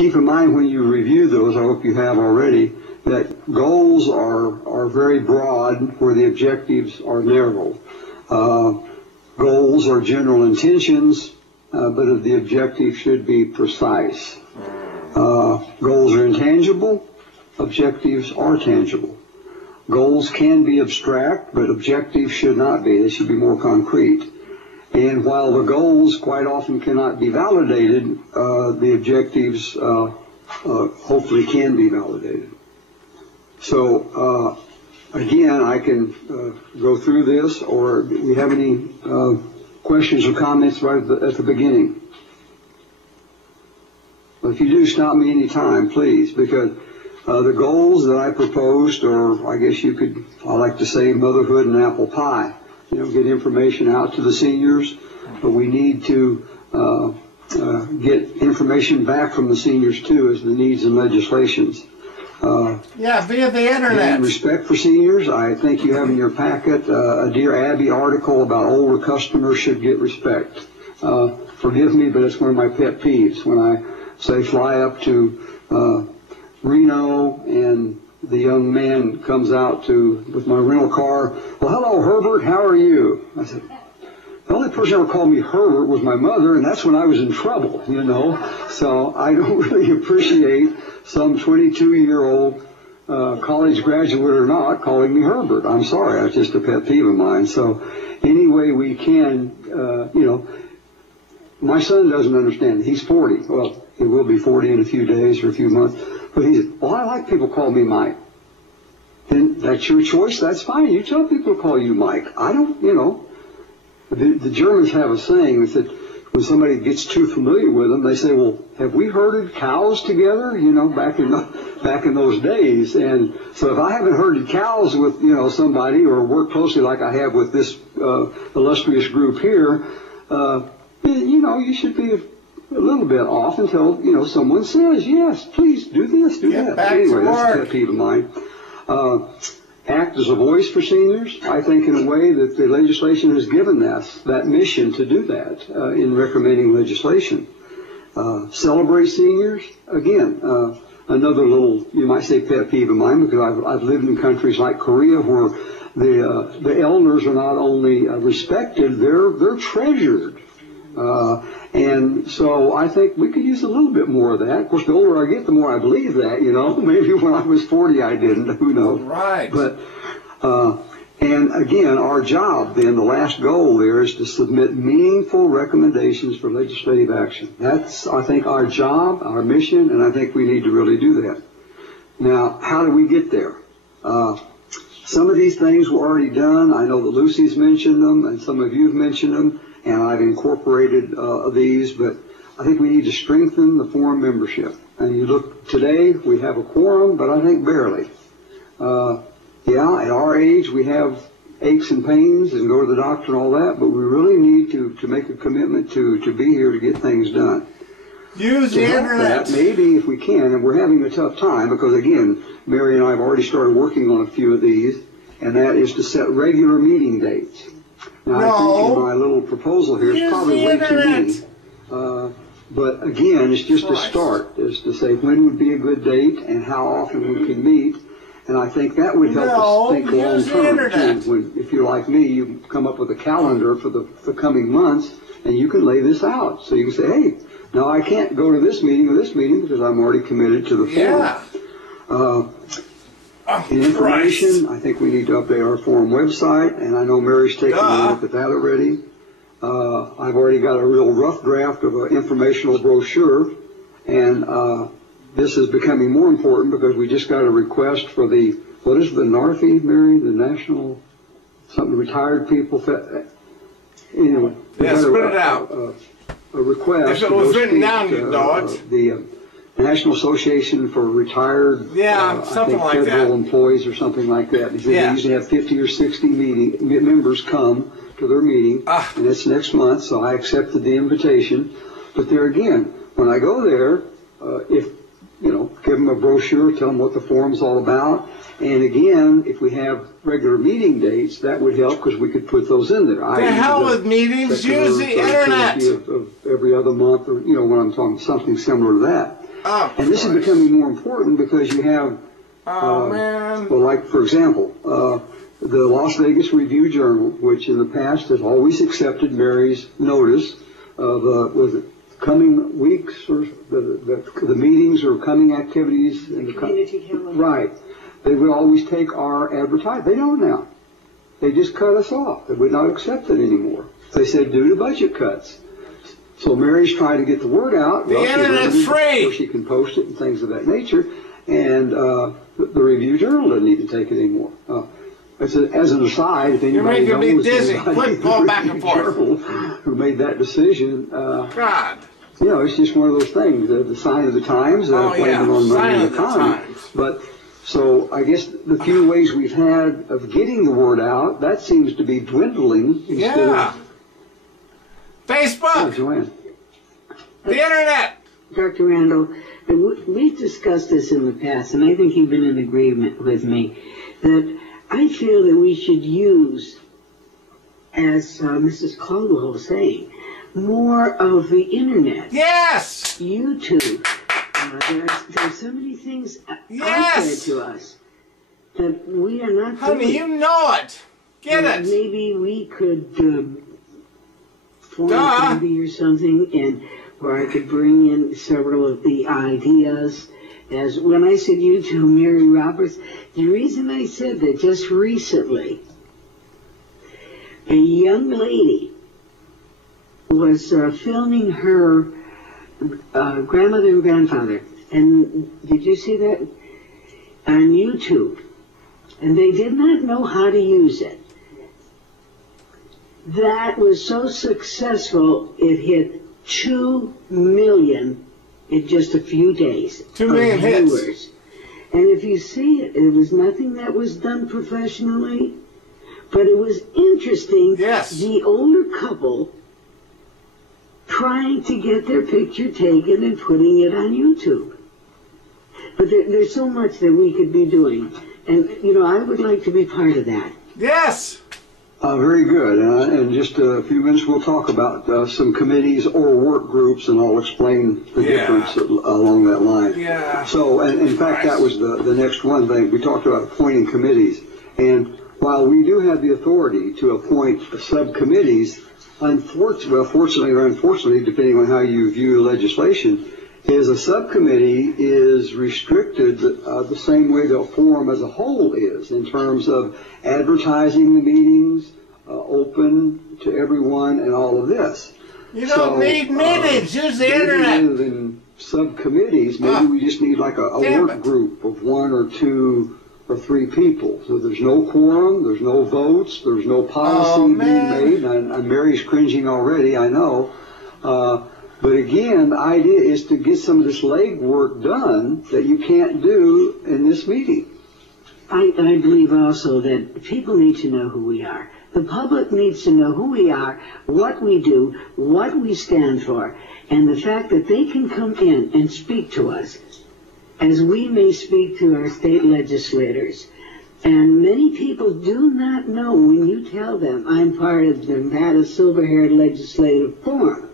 keep in mind when you review those, I hope you have already, that goals are very broad where the objectives are narrow. Goals are general intentions, but the objective should be precise. Goals are intangible, objectives are tangible. Goals can be abstract, but objectives should not be. They should be more concrete. And while the goals quite often cannot be validated, the objectives hopefully can be validated. So again, I can go through this, or do we have any questions or comments right at the beginning? Well, if you do, stop me any time, please, because the goals that I proposed are, I guess you could, I like to say, motherhood and apple pie. You know, get information out to the seniors, but we need to get information back from the seniors too, as the needs and legislations. Yeah, via the internet. And respect for seniors, I think you have in your packet a Dear Abby article about older customers should get respect. Forgive me, but it's one of my pet peeves when I say fly up to Reno and the young man comes out with my rental car. Well, hello, Herbert, how are you? I said, the only person who ever called me Herbert was my mother, and that's when I was in trouble, you know. So I don't really appreciate some 22-year-old college graduate or not calling me Herbert. I'm sorry, that's just a pet peeve of mine. So any way we can, you know, my son doesn't understand. He's 40. Well, he will be 40 in a few days or a few months. But he said, well, I like people call me Mike. Then that's your choice. That's fine. You tell people to call you Mike. I don't, you know. The Germans have a saying that when somebody gets too familiar with them, they say, well, have we herded cows together? You know, back in those days. And so if I haven't herded cows with, you know, somebody or worked closely like I have with this illustrious group here, you know, you should be a little bit off until, you know, someone says, yes, please do this, do that. Anyway, that's a pet peeve of mine. Act as a voice for seniors. I think in a way that the legislation has given us that mission to do that in recommending legislation. Celebrate seniors. Again, another little, you might say, pet peeve of mine, because I've lived in countries like Korea where the elders are not only respected, they're treasured. And so I think we could use a little bit more of that. Of course, the older I get, the more I believe that, you know. Maybe when I was 40 I didn't, who knows. Right. But, and again, our job then, the last goal there is to submit meaningful recommendations for legislative action. That's, I think, our job, our mission, and I think we need to really do that. Now, how do we get there? Some of these things were already done. I know that Lucy's mentioned them, and some of you have mentioned them. And I've incorporated these, but I think we need to strengthen the forum membership. And you look today, we have a quorum, but I think barely. Yeah, at our age, we have aches and pains and go to the doctor and all that, but we really need to make a commitment to be here to get things done. Use the internet. That, maybe if we can, and we're having a tough time because, again, Mary and I have already started working on a few of these, and that is to set regular meeting dates. Now, I think in my little proposal here, it's probably way too many. But again, it's just a start, is to say when would be a good date and how often we can meet. And I think that would help us think long term, too. When, if you're like me, you come up with a calendar for the coming months, and you can lay this out. So you can say, hey, now I can't go to this meeting or this meeting because I'm already committed to the forum. In information, I think we need to update our forum website, and I know Mary's taken a look at that already. I've already got a real rough draft of an informational brochure, and this is becoming more important because we just got a request for the, what is the NARFE, Mary, the National, something retired people, anyway. Yes, put it out. A request. If it was written down, you'd know it. The National Association for Retired something like federal employees or something like that. They usually have 50 or 60 members come to their meeting, and it's next month, so I accepted the invitation. But there again, when I go there, if, you know, give them a brochure, tell them what the forum's all about, and again, if we have regular meeting dates, that would help because we could put those in there. The hell with meetings, use the internet. Of every other month, or, you know, when I'm talking something similar to that. Oh, and this is becoming more important because you have, man. well, like for example, the Las Vegas Review-Journal, which in the past has always accepted Mary's notice of was it coming weeks or the meetings or coming activities in the community calendar. Right. They would always take our advertising. They don't now. They just cut us off. They would not accept it anymore. They said due to budget cuts. So Mary's trying to get the word out. The internet's free. Where she can post it and things of that nature. And the Review-Journal doesn't need to take it anymore. As an aside, if anybody You're making me knows dizzy. anybody Quit going back and forth. who made that decision, God. you know, it's just one of those things. The sign of the times, blaming on money Sign and of the economy. times. But so I guess the few ways we've had of getting the word out, that seems to be dwindling. Instead Yeah. of, Facebook. Joanne. The internet. Dr. Randall, we've discussed this in the past, and I think you've been in agreement with me, that I feel that we should use, as Mrs. Caldwell was saying, more of the internet. Yes. YouTube. There's so many things out there to us that we are not Honey, doing. you know it. Get it. Maybe we could form a committee or something, and where I could bring in several of the ideas. As when I said you to Mary Roberts, the reason I said that just recently, a young lady was filming her grandmother and grandfather, and did you see that on YouTube? And they did not know how to use it. That was so successful, it hit 2 million in just a few days. 2 million viewers. hits. And if you see it, it was nothing that was done professionally, but it was interesting. Yes. The older couple trying to get their picture taken and putting it on YouTube. But there's so much that we could be doing. And, you know, I would like to be part of that. Yes. Very good. In just a few minutes, we'll talk about some committees or work groups, and I'll explain the difference along that line. Yeah. So, and in fact, that was the next one thing. We talked about appointing committees. And while we do have the authority to appoint subcommittees, fortunately or unfortunately, depending on how you view legislation, is a subcommittee is restricted the same way the forum as a whole is in terms of advertising the meetings, open to everyone, and all of this. You don't need meetings. Use the internet. Rather than subcommittees, maybe we just need like a work group of 1 or 2 or 3 people. So there's no quorum, there's no votes, there's no policy being made. And Mary's cringing already, I know. But again, the idea is to get some of this legwork done that you can't do in this meeting. I believe also that people need to know who we are. The public needs to know who we are, what we do, what we stand for, and the fact that they can come in and speak to us as we may speak to our state legislators. And many people do not know when you tell them I'm part of the Nevada Silver-Haired Legislative Forum.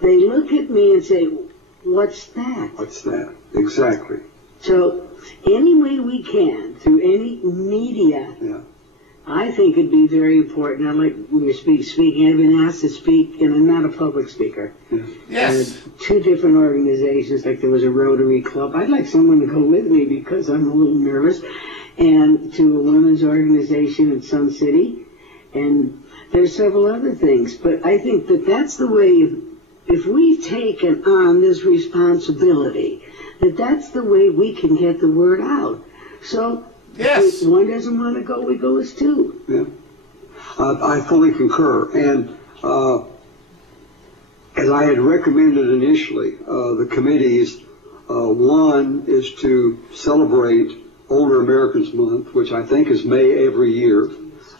They look at me and say, what's that? What's that? Exactly. So any way we can, through any media, I think it'd be very important. I like when you speaking. I've been asked to speak, and I'm not a public speaker. Yes. 2 different organizations, like there was a Rotary Club. I'd like someone to go with me because I'm a little nervous. And to a women's organization in Sun City. And there's several other things. But I think that that's the way, if we've taken on this responsibility, that's the way we can get the word out. So if one doesn't want to go, we go as 2. Yeah. I fully concur. And as I had recommended initially, the committees, one is to celebrate Older Americans Month, which I think is May every year.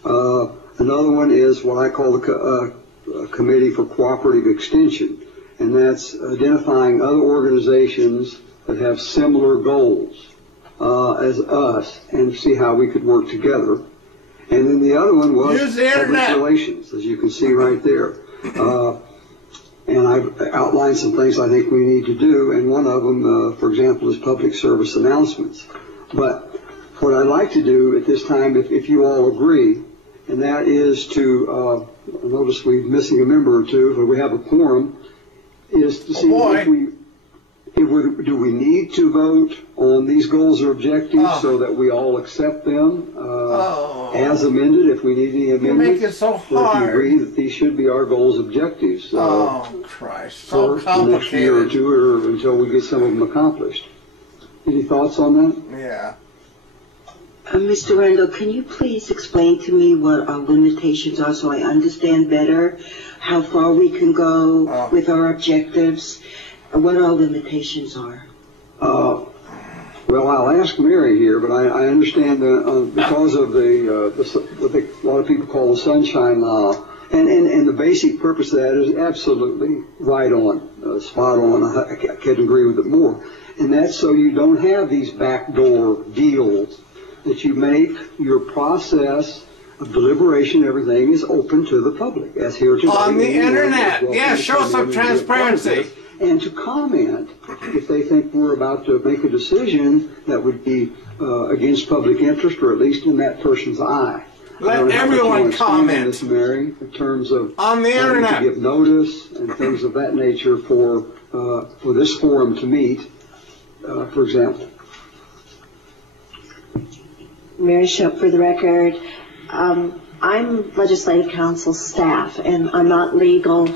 Another one is what I call the Committee for Cooperative Extension, and that's identifying other organizations that have similar goals as us and see how we could work together. And then the other one was public relations, as you can see right there. And I've outlined some things I think we need to do, and one of them, for example, is public service announcements. But what I'd like to do at this time, if you all agree, and that is to, notice we're missing a member or two, but we have a quorum, is to see do we need to vote on these goals or objectives so that we all accept them as amended, if we need any amendments? You make it so Or if you hard. agree that these should be our goals objectives Christ, so for the next year or complicated. two, or until we get some of them accomplished. Any thoughts on that? Yeah. Mr. Randall, can you please explain to me what our limitations are so I understand better how far we can go with our objectives, what our limitations are? Well, I'll ask Mary here, but I understand that because of what a lot of people call the Sunshine Law, and the basic purpose of that is absolutely right on, spot on. I can't agree with it more. And that's so you don't have these backdoor deals, that you make your process of deliberation, everything is open to the public, as here today. On the internet. Well, Yeah, show some transparency. And to comment if they think we're about to make a decision that would be against public interest, or at least in that person's eye. Let everyone comment. This, Mary, in terms of On the internet. to give notice and things of that nature for this forum to meet, for example. Mary Shope, for the record. I'm legislative council staff, and I'm not legal,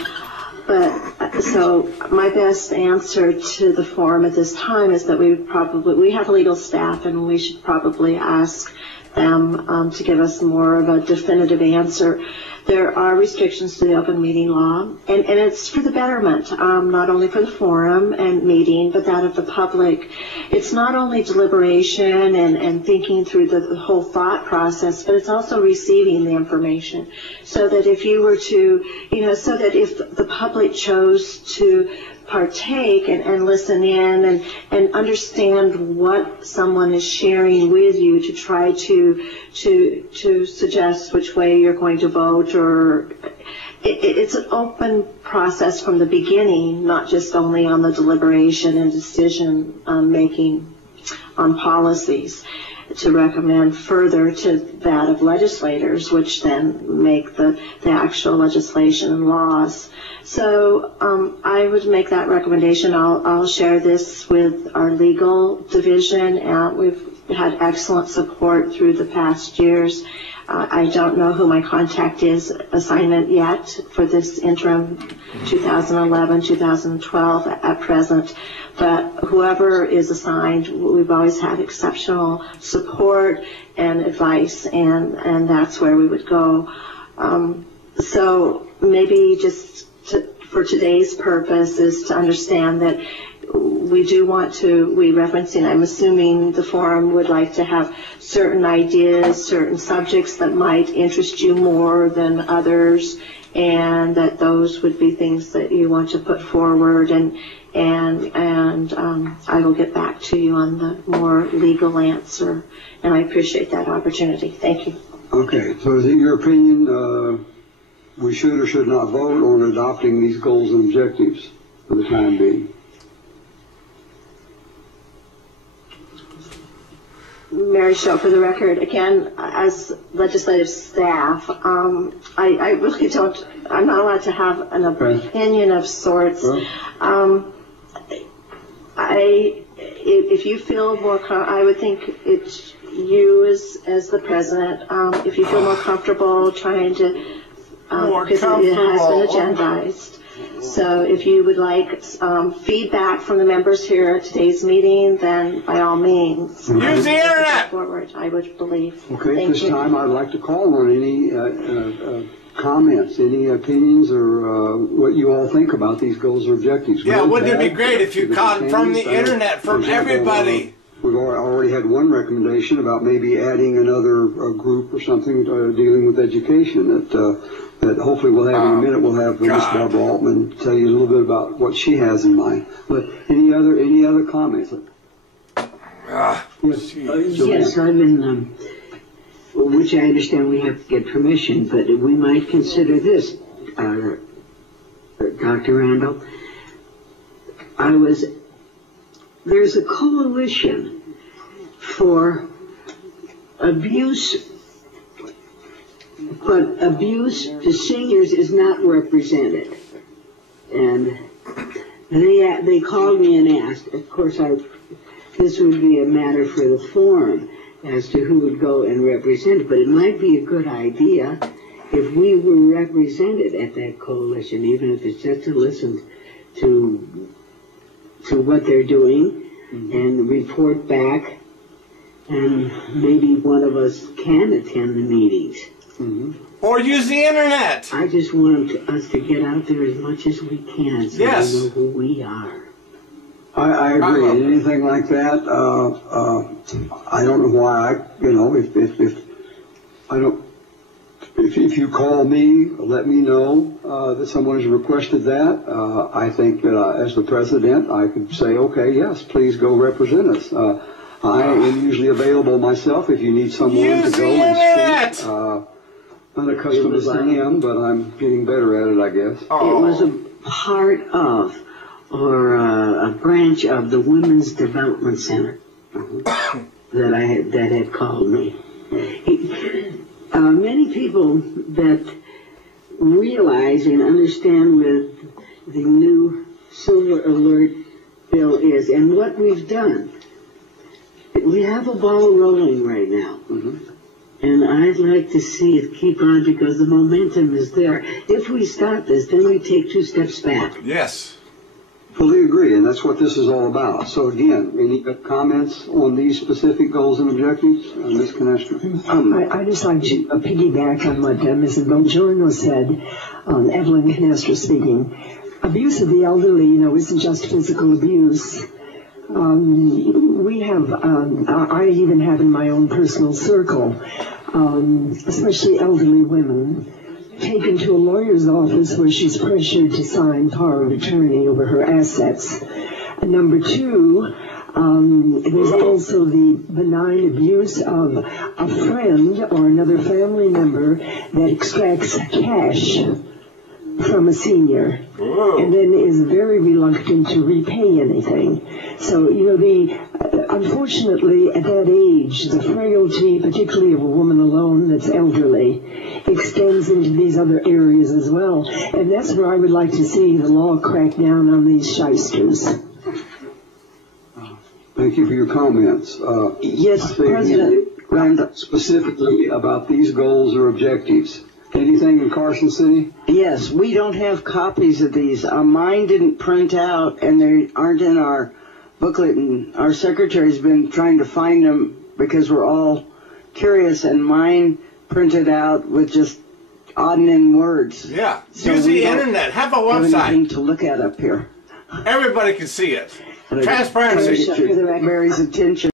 but so my best answer to the forum at this time is that we have legal staff, and we should probably ask them to give us more of a definitive answer. There are restrictions to the open meeting law, and it's for the betterment, not only for the forum and meeting, but that of the public. It's not only deliberation and thinking through the whole thought process, but it's also receiving the information. So that if you were to, so that if the public chose to partake and listen in and understand what someone is sharing with you to try to suggest which way you're going to vote, or it's an open process from the beginning, not just only on the deliberation and decision making on policies, to recommend further to that of legislators, which then make the actual legislation and laws. So I would make that recommendation. I'll share this with our legal division, and we've had excellent support through the past years. I don't know who my contact is assignment yet for this interim 2011, 2012 at present, but whoever is assigned, we've always had exceptional support and advice, and that's where we would go. So maybe just for today's purpose is to understand that we do want to, I'm assuming the forum would like to have certain ideas, certain subjects that might interest you more than others, and that those would be things that you want to put forward, and I will get back to you on the more legal answer, and I appreciate that opportunity. Thank you. Okay, so is it your opinion we should or should not vote on adopting these goals and objectives for the time being? Mary Shope, for the record, again, as legislative staff, I really don't, I'm not allowed to have an opinion of sorts. If you feel more, I would think it's you as the president, if you feel more comfortable trying to, because it has been agendized. So if you would like feedback from the members here at today's meeting, then by all means. Use the internet! Forward, I would believe. Okay, at this time I'd like to call on any comments, any opinions, or what you all think about these goals or objectives. Yeah, Good, wouldn't it be bad, great if you caught from the internet, from for example, everybody? We've already had one recommendation about maybe adding another group or something dealing with education that hopefully we'll have in a minute. We'll have Ms. Barbara Altman tell you a little bit about what she has in mind. But any other comments? Yes, I've been, which I understand we have to get permission, but we might consider this. Dr. Randall, there's a coalition for abuse, but abuse to seniors is not represented. And they called me and asked, of course this would be a matter for the forum as to who would go and represent it, but it might be a good idea if we were represented at that coalition, even if it's just to listen to what they're doing and report back, and maybe one of us can attend the meetings. Or use the internet. I just want us to get out there as much as we can so Yes. we know who we are. I agree. And anything like that, I don't know why if you call me, let me know that someone has requested that. I think that as the president, I could say, okay, yes, please go represent us. I am usually available myself if you need someone Use to go the and speak. Unaccustomed as I am, but I'm getting better at it, I guess. It was a part of, or a branch of the Women's Development Center that had called me. Many people that realize and understand with the new Silver Alert bill is, and what we've done, we have a ball rolling right now. And I'd like to see it keep on because the momentum is there. If we stop this, then we take 2 steps back. Yes. Fully agree, and that's what this is all about. So again, any comments on these specific goals and objectives? Ms. Canestra? I'd just like to piggyback on what Mrs. Bongiorno said, Evelyn Canestra speaking. Abuse of the elderly, isn't just physical abuse. We have, I even have in my own personal circle, especially elderly women, taken to a lawyer's office where she's pressured to sign power of attorney over her assets. And number 2, there's also the benign abuse of a friend or another family member that extracts cash from a senior and then is very reluctant to repay anything. So, unfortunately, at that age, the frailty, particularly of a woman alone that's elderly, extends into these other areas as well. And that's where I would like to see the law crack down on these shysters. Thank you for your comments. Yes, President Randall. Specifically about these goals or objectives. Anything in Carson City? Yes, we don't have copies of these. Mine didn't print out, and they aren't in our booklet, and our secretary's been trying to find them because we're all curious, and mine printed out with just odd and end words. Yeah. So Use we the don't internet. Have a have anything website. to look at up here. Everybody can see it. And I Transparency. get Mary's attention.